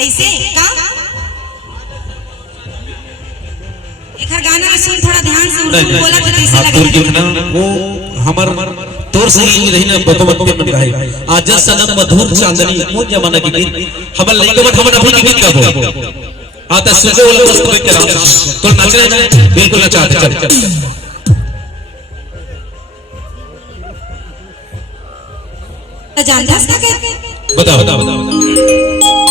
ऐसे का एक गाना सुन थोड़ा ध्यान से बोला तो कैसे लगेगा। वो हमर तोर सही रही ना बतवत के मन रहे आज सनम मधुर चांदनी वो जमाना की गीत हमर लइके मत हमर अभी की गीत गाबो आता सुजे वाला मस्त बैठ के राम तो नाचना है बिल्कुल नचा चल जानता है क्या बता बता बता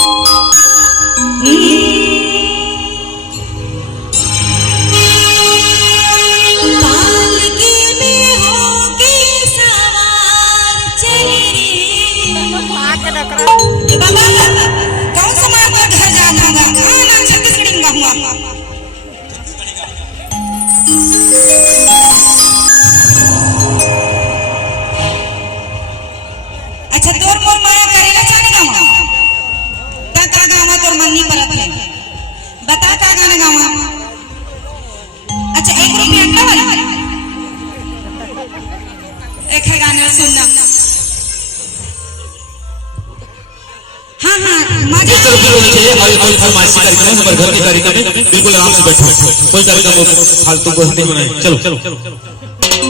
अच्छा तोर मोर माया करेला चाहे गावा का गावा तोर मम्मी परत है बता का गाना गावा। अच्छा 1 रुपया का वाला एक है गाना सुनना। हाँ हाँ मजा आई फरमाइश कार्यक्रम हमारे घर के कार्यक्रम में बिल्कुल आराम से बैठो कोई कार्यक्रम फालतू को नहीं बनाए चलो चलो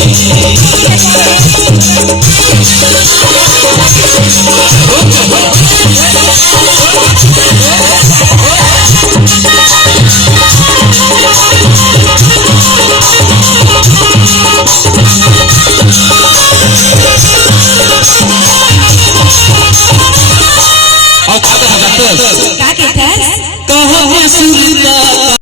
Thank you.